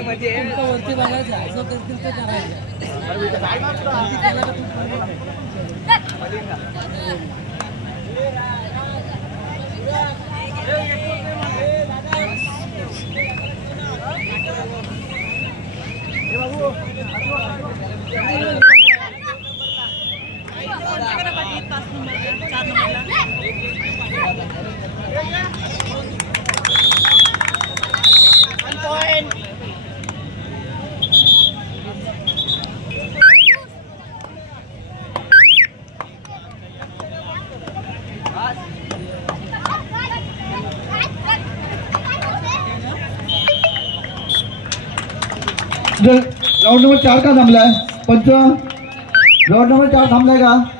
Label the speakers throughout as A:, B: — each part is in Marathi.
A: तुमचं वरती बघायचं असं करतील तर करायचं वरती केलं का तू
B: राऊंड नंबर चार का थांबलाय पंच राऊंड नंबर चार थांबलाय का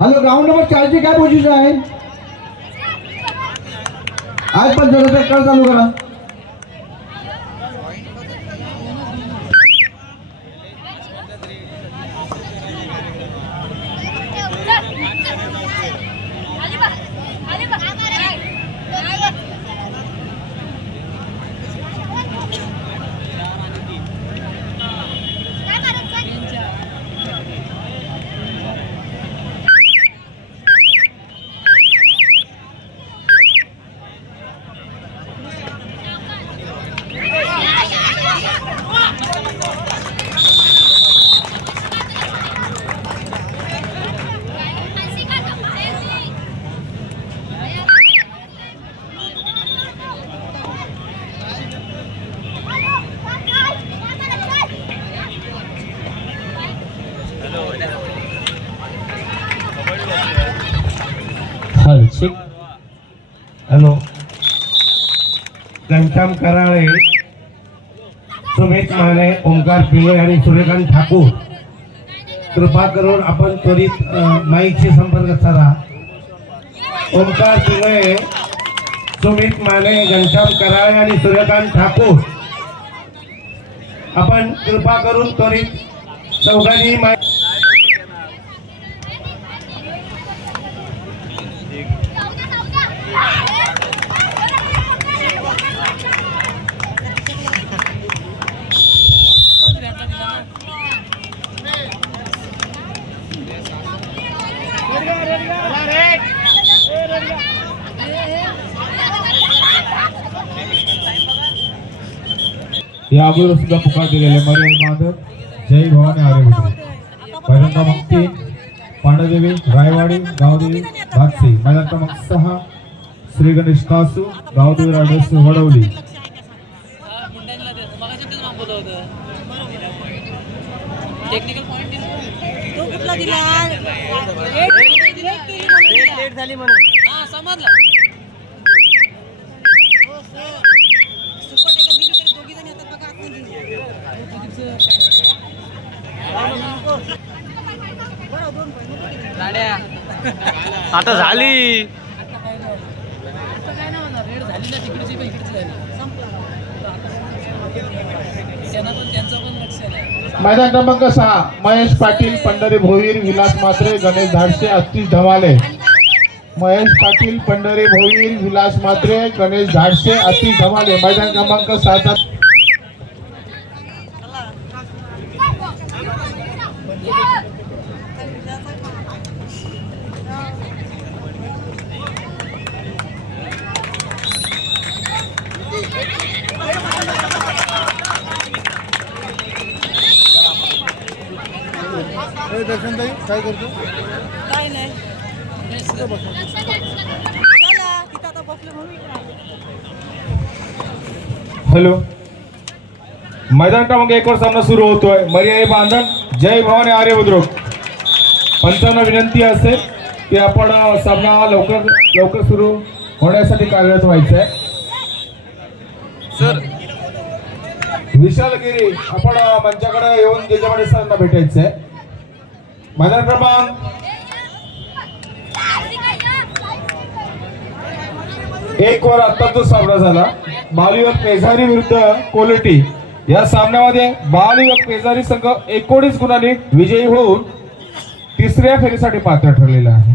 B: हॅलो ग्राउंड नंबर चारची काय पोझिशन आहे? आज पण जरा चालू करा.
C: हॅलो. घनश्याम कराळे सुमित माने ओंकार पिळे आणि सूर्यकांत ठाकूर. कृपा करून आपण त्वरित अ, माईकशी संपर्क साधा. ओंकार पिळे सुमित माने घनश्याम कराळे आणि सूर्यकांत ठाकूर. आपण कृपा करून त्वरित चौघांनी
D: या अगोदर सुद्धा पुकार दिलेले मर्याद माधव जय भवानी आर्यभद्र पहिल्यांदा मग तीन पांडदेवी रायवाडी गावदेवी भातसी मैदान मग सहा श्री गणेश कासू गावदेवी रायडर्स वडवली
A: हा, मुंड्यांना दे. मगाशी तेच मागवलं होतं टेक्निकल पॉईंट
E: तो कुठला दिला लेट झाली म्हणून
A: हा समजलं
E: सुपर टेकल दिली तरी दोघी जण येतात बघा आतमध्ये
F: आता झाली
A: आता काय नाही होणार रेड झाली ना तिकडची पण इकडची झाली त्यांना पण त्यांचं पण लक्ष नाही
D: मैदान क्रमांक सहा महेश पाटील पंढरी भोईर विलास मात्रे गणेश धाडसे अतिश धमाले महेश पाटील पंढरी भोईर विलास मात्रे गणेश धाडसे अतिश धमाले मैदान क्रमांक सात.
B: काय करतो?
E: काय नाही. चला तिथं आता बसलो म्हणून इकडे आलो.
D: हॅलो. मैदान क्रमांक एक वर सामना सुरू होतोय. मर्याई बांधण. जय भवानी आर्य बुद्रुक. पंचांना विनंती असेल की आपण सामना लवकर लवकर सुरू होण्यासाठी कार्यरत व्हायचं आहे
F: सर.
D: विशाल गिरी आपण मंचाकडे येऊन ज्याच्याकडे सरांना भेटायचं आहे मैदान क्रमांक एक वर आता सामना झाला. बालयुवक पेजारी विरुद्ध कोलटी. या सामन्यामध्ये बालयुवक पेजारी संघ एकोणीस गुणांनी विजयी होऊन तिसऱ्या फेरीसाठी पात्र ठरलेला आहे.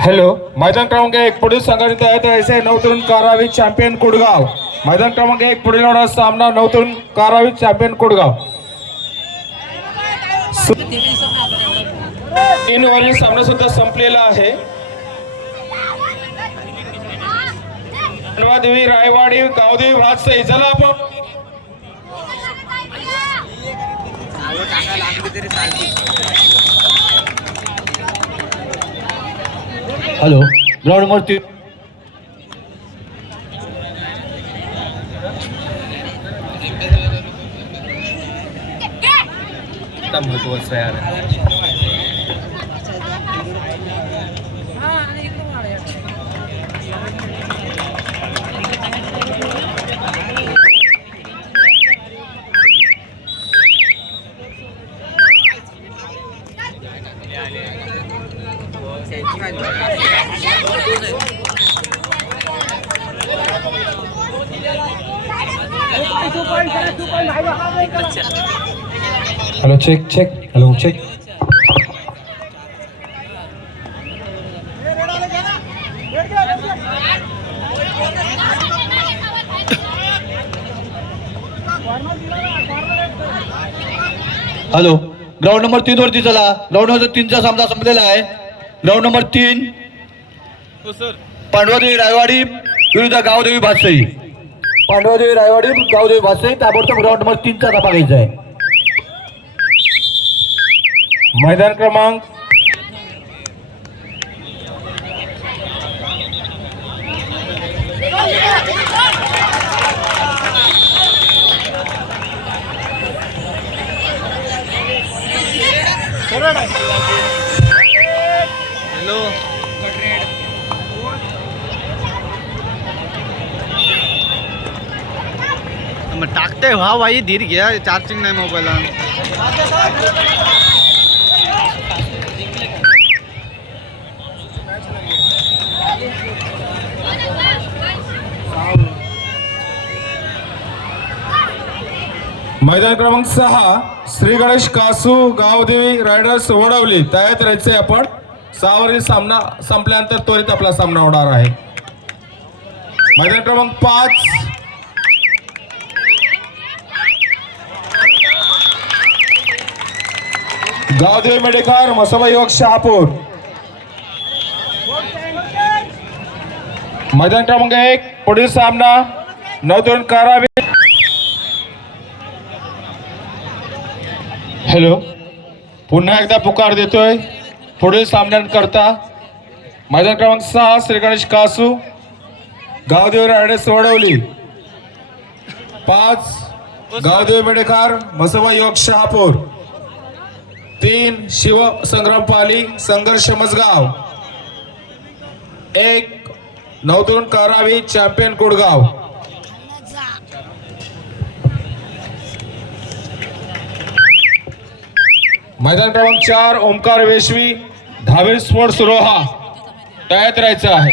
D: हॅलो मैदान क्रमांक एक पुढील संघाने तयार करायचे नवतरुण कारावी चॅम्पियन कुडगाव. मैदान क्रमांक एक पुढील होणारा सामना नवतरुण कारावी चॅम्पियन कुडगाव. तीन वरील सामना सुद्धा संपलेला आहे. देवी रायवाडी गावदेवी भातसई चला आपण.
B: हॅलो ग्राउंड तीन
F: महत्वाचं आहे
D: check check hello check
B: hello ground number तीन वरती चला. ग्राउंड नंबर तीनचा सामना संपलेला आहे. ग्राउंड नंबर तीन. पांडवादेवी रायवाडी विरुद्ध गावदेवी भातसई पांडवादेवी रायवाडी गावदेवी भातसई ताबडतोब ग्राउंड नंबर तीनचा धापा घ्यायचा आहे.
D: मैदान क्रमांक
F: हॅलो टाकते व्हा भाई धीर घ्या चार्जिंग नहीं मोबाईलला
D: मैदान क्रमांक सहा श्री गणेश कासू गावदेवी रायडर्स वडवली. तयार राहायचे आपण. सहावरील सामना संपल्यानंतर त्वरित आपला सामना होणार आहे. मैदान क्रमांक पाच. गावदेवी मेडेकर मसोबा युवक शहापूर. मैदान क्रमांक एक पुढील सामना नवतरुण कारावी. हॅलो पुन्हा एकदा पुकार देतोय. पुढील सामन्यांकरता मैदान क्रमांक सहा श्री गणेश कासू. गावदेव राहणे सोडवली. पाच गावदेव मेडेकार मसोबा युवक शहापूर. तीन शिव संग्राम पाली संघर्ष मजगाव. एक नवदोन कारावी चॅम्पियन कुडगाव. मैदान क्रमांक चार ओंकार वेशवी धावे स्पोर्ट्स रोहा तयात राहायचं आहे.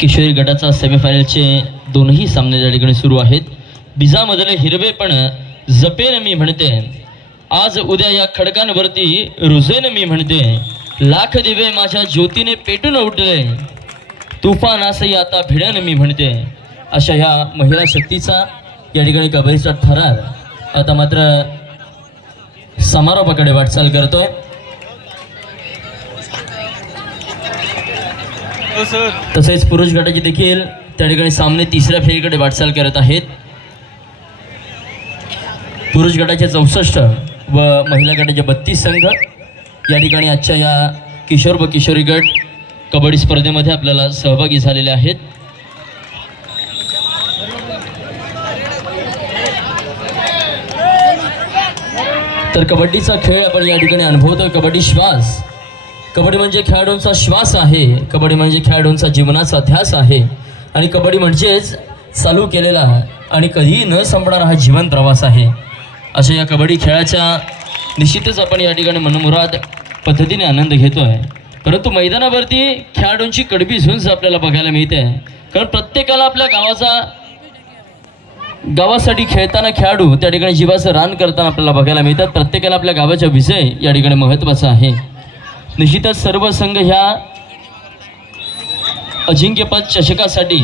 G: किशोरी गटाचा सेमीफायनलचे दोनही सामने त्या ठिकाणी सुरू आहेत. बिजामधले हिरवेपण जपेन मी म्हणते. आज उद्या या खडकांवरती रुजेन मी म्हणते. लाख दिवे माझ्या ज्योतीने पेटून उठले. तुफान असंही आता भिडन मी म्हणते. अशा ह्या महिला शक्तीचा या ठिकाणी कबड्डीचा थरार आता मात्र समारोपाकडे वाटचाल करतोय. तसेच पुरुष गटाचे देखील त्या ठिकाणी सामने तिसऱ्या फेरीकडे वाटचाल करत आहेत. पुरुष गटाचे चौसष्ट व महिला गटाचे बत्तीस संघ. या ठिकाणी आजच्या या किशोर व किशोरी गट कबड्डी स्पर्धेमध्ये आपल्याला सहभागी झालेले आहेत. तर कबड्डीचा खेळ आपण या ठिकाणी अनुभवतो कबड्डी श्वास. कबड्डी म्हणजे खेळाडूंचा श्वास आहे. कबड्डी म्हणजे खेळाडूंचा जीवनाचा ध्यास आहे. आणि कबड्डी म्हणजेच चालू केलेला आणि कधीही न संपणारा हा जीवन प्रवास आहे. अशा या कबड्डी खेळाच्या निश्चितच आपण या ठिकाणी मनमुराद पद्धतीने आनंद घेतो आहे परंतु मैदानावरती खेळाडूंची कडबी झुंज आपल्याला बघायला मिळते. कारण प्रत्येकाला आपल्या गावाचा गावासाठी खेळताना खेळाडू त्या ठिकाणी जीवाचं रान करताना आपल्याला बघायला मिळतात. प्रत्येकाला आपल्या गावाचा विजय या ठिकाणी महत्त्वाचा आहे. निश्चितच सर्व संघ ह्या अजिंक्यपद चषकासाठी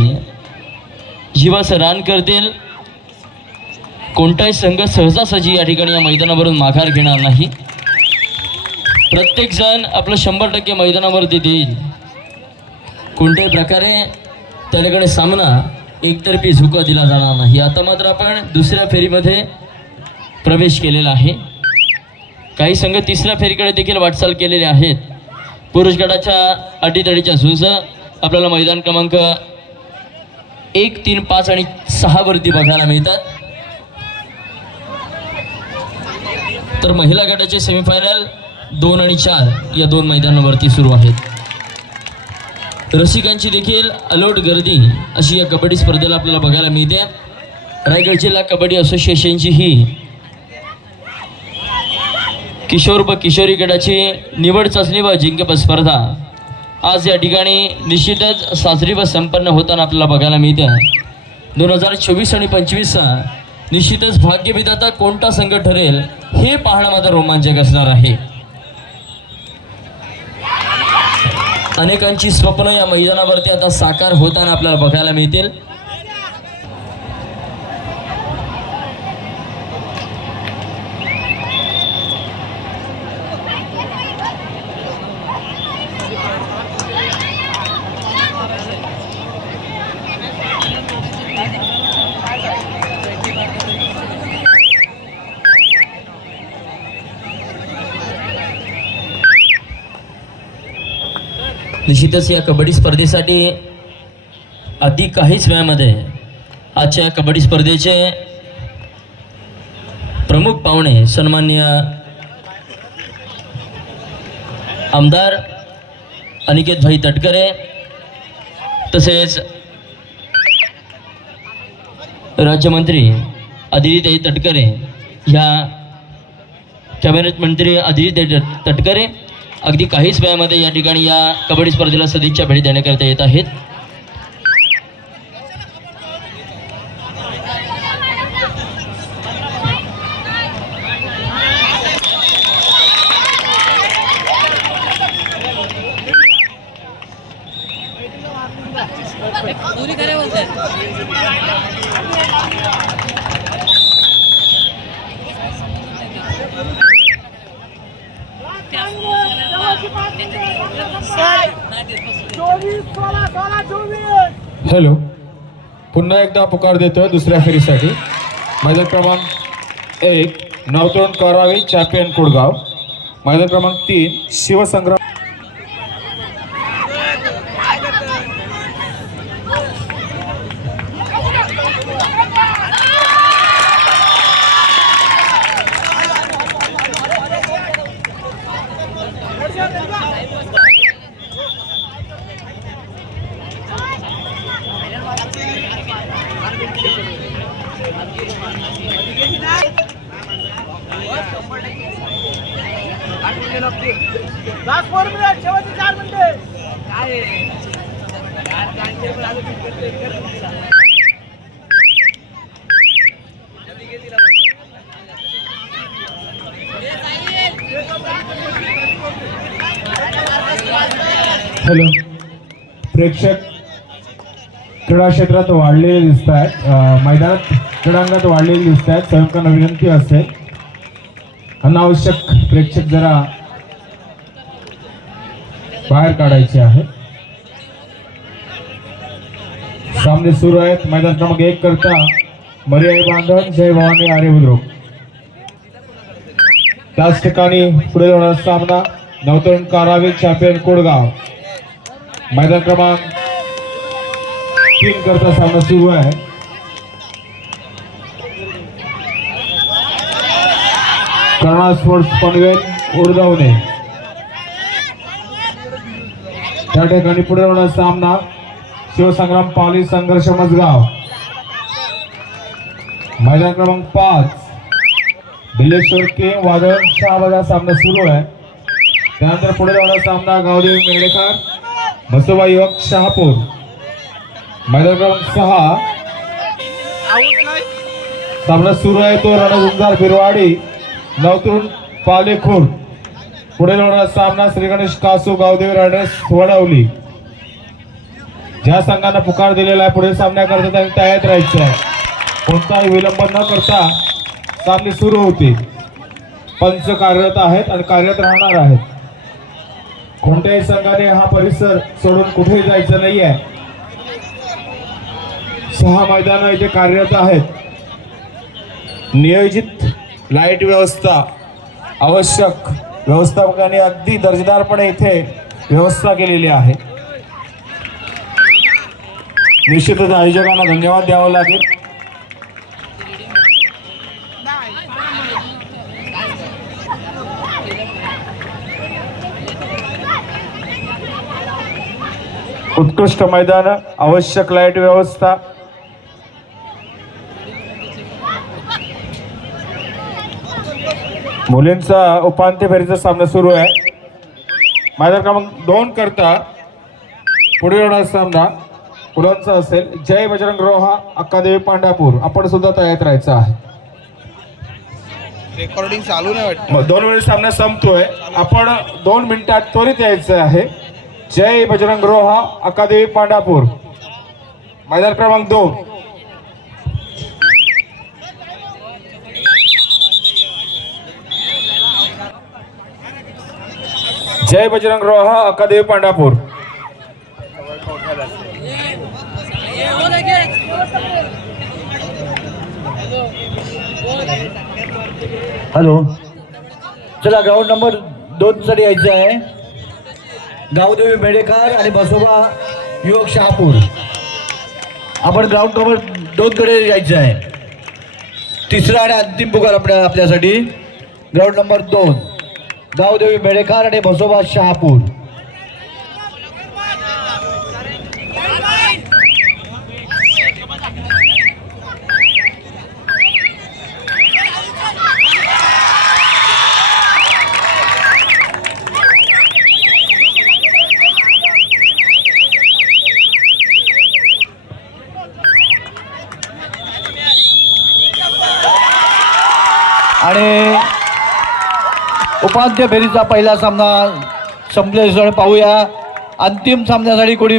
G: जीवाचं रान करतील. कोणताही संघ सहजासहजी या ठिकाणी या मैदानावरून माघार घेणार नाही. प्रत्येकजण आपलं शंभर टक्के मैदानावरती देईल. कोणत्याही प्रकारे त्या ठिकाणी सामना एकतर्फी झुका दिला जाणार नाही. आता मात्र आपण दुसऱ्या फेरीमध्ये प्रवेश केलेला आहे. काही संघ तिसऱ्या फेरीकडे देखील वाटचाल केलेले आहेत. पुरुष गटाच्या अटीतडीच्या झुंज आपल्याला मैदान क्रमांक एक तीन पाच आणि सहावरती बघायला मिळतात. तर महिला गटाचे सेमीफायनल दोन आणि चार या दोन मैदानावरती सुरू आहेत. रसिकांची देखील अलोट गर्दी अशी या कबड्डी स्पर्धेला आपल्याला बघायला मिळते. रायगड जिल्हा कबड्डी असोसिएशनची ही किशोर व किशोरी गटाची निवड चाचणी व अजिंक्यपद स्पर्धा. आज या ठिकाणी निश्चितच साजरी व संपन्न होताना आपल्याला बघायला मिळते. दोन हजार चोवीस आणि पंचवीसचा निश्चितच भाग्यविधाता कोणता संघ ठरेल हे पाहणं मात्र रोमांचक असणार आहे. अनेकांची स्वप्न या मैदानावरती आता साकार होताना आपल्याला बघायला मिळतील. निश्चितच या कबड्डी स्पर्धेसाठी अति काहीच वेळामध्ये आजच्या कबड्डी स्पर्धेचे प्रमुख पाहुणे सन्मान्य आमदार अनिकेत भाई तटकरे तसेच राज्यमंत्री आदित्यताई तटकरे ह्या कॅबिनेट मंत्री आदित्य तटकरे अगदी काहीच वेळामध्ये या ठिकाणी या कबड्डी स्पर्धेला सदिच्छा भेट देण्याकरता येत आहेत
A: पुरी करे बोलते
D: हॅलो पुन्हा पुकार देतोय दुसऱ्या फेरीसाठी. मैदान क्रमांक एक नवतरुण करावी चॅम्पियन कुडगाव. मैदान क्रमांक तीन शिवसंग्राम हॅलो. प्रेक्षक क्रीडा क्षेत्रात वाढलेले दिसत आहेत मैदानात क्रीडांगणात वाढलेले दिसत आहेत स्वयंकांना विनंती असेल. अनावश्यक प्रेक्षक जरा बाहेर काढायचे आहे. सामने सुरू आहेत. मैदान क्रमांक एक करता मर्याय बांधन जय भवानी आर्य बुद्रुक. त्याच ठिकाणी पुढे होणारा सामना नवतरुण कारावी चॅम्पियन कोडगाव. मैदान क्रमांक तीन करता सामना सुरू आहे. कर्णा स्पोर्ट्स पनवेल उडगावणे त्या ठिकाणी पुढे होणार सामना शिवसंग्राम पाली संघर्ष मजगाव. मैदान क्रमांक पाच. बिल्लेश्वर के वादळ शहाबाजा सामना सुरू आहे. त्यानंतर पुढे जाणारा सामना गावदेव मेडेकर मसोबा युवक शहापूर. मैदान क्रमांक सहा. सामना सुरू आहे तो रणगुंजार बिरवाडी नवतरुण पालेखोर. पुढे होणारा सामना श्री गणेश कासू गावदेवी रायडर्स वडावली. ज्या संघांना पुकार दिलेला आहे पुढे सामन्याकरता त्यांनी तयार राहायचे आहे. कोणताही विलंब न करता सामने सुरू होते. पंच कार्यरत आहेत आणि कार्यरत राहणार आहेत. कोणत्याही संघाने हा परिसर सोडून कुठेही जायचं नाही आहे सहा मैदान इथे कार्यरत आहेत. नियोजित लाइट व्यवस्था आवश्यक व्यवस्थापकाने अगदी दर्जेदारपणे इथे व्यवस्था केलेली आहे. निश्चितच आयोजकांना धन्यवाद द्यावा लागेल. उत्कृष्ट मैदान आवश्यक लाइट व्यवस्था. मुलींचा उपांत्य फेरीचा सामना सुरू आहे. मैदान क्रमांक दोन करता पुढे येणारा सामना मुलांचा असेल. जय बजरंग रोहा अक्कादेवी पांढरापूर. आपण सुद्धा तयार राहायचं आहे.
F: रेकॉर्डिंग चालू नाही
D: दोन वेळी सामना संपतोय. आपण दोन मिनिटात त्वरित यायचं आहे. जय बजरंग रोहा अकादेवी पांढरापूर. मैदान क्रमांक दोन. जय बजरंग हा अकादेवी पांढरापूर.
B: हॅलो. चला ग्राउंड नंबर दोन साठी यायचं आहे. गावदेवी मेडेकर आणि बसोबा युवक शहापूर. आपण ग्राउंड नंबर दोन कडे यायचं आहे. तिसरा आणि अंतिम पुकार आपल्या आपल्यासाठी. ग्राउंड नंबर दोन. गावदेवी मेडेकर आणि बसोबा शहापूर आणि उपांत्य फेरीचा पहिला सामना संपल्याशिवाय पाहूया. अंतिम सामन्यासाठी कोणी